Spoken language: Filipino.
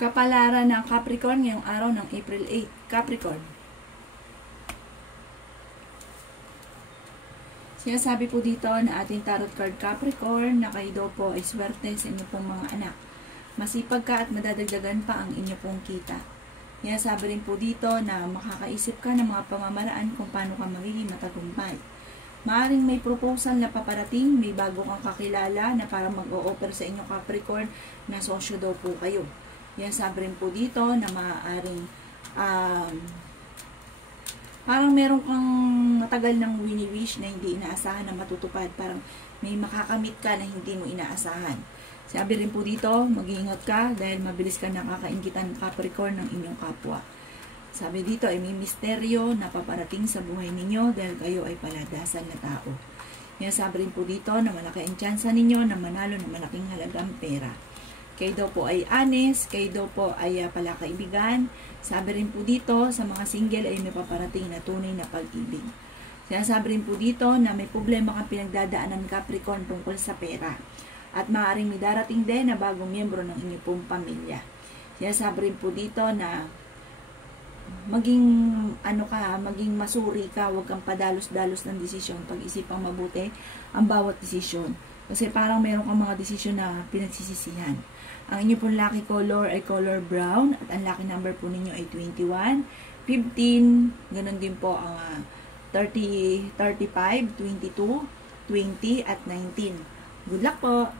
Kapalaran ng Capricorn ngayong araw ng April 8. Capricorn. Sinasabi po dito na ating tarot card Capricorn na kayo daw po ay swerte sa inyo pong mga anak. Masipag ka at madadagdagan pa ang inyo pong kita. Sinasabi rin po dito na makakaisip ka ng mga pamamaraan kung paano ka magiging matagumpay. Maaring may proposal na paparating, may bago kang kakilala na para mag-o-offer sa inyo Capricorn na sosyo daw po kayo. Yan, sabi rin po dito na maaaring parang meron kang matagal ng wini-wish na hindi inaasahan na matutupad. Parang may makakamit ka na hindi mo inaasahan. Sabi rin po dito, mag-iingat ka dahil mabilis ka nakakaingitan Capricorn ng inyong kapwa. Sabi dito ay may misteryo na paparating sa buhay ninyo dahil kayo ay paladasan na tao. Yan, sabi rin po dito na malaki ang tsansa ninyo na manalo ng malaking halagang pera. Kayo daw po ay honest, kayo daw po ay palakaibigan. Sabi rin po dito, sa mga single ay may paparating na tunay na pag-ibig. Sinasabi rin po dito na may problema kang pinagdadaanan Capricorn tungkol sa pera. At maaaring may darating din na bagong miyembro ng inyong pong pamilya. Sinasabi rin po dito na maging maging masuri ka, huwag kang padalos-dalos ng desisyon. Pag-isipang mabuti ang bawat desisyon. Kasi parang meron kang mga desisyon na pinagsisisihan. Ang inyo pong lucky color ay color brown at ang lucky number po ninyo ay 21, 15, ganun din po ang 30, 35, 22, 20 at 19. Good luck po!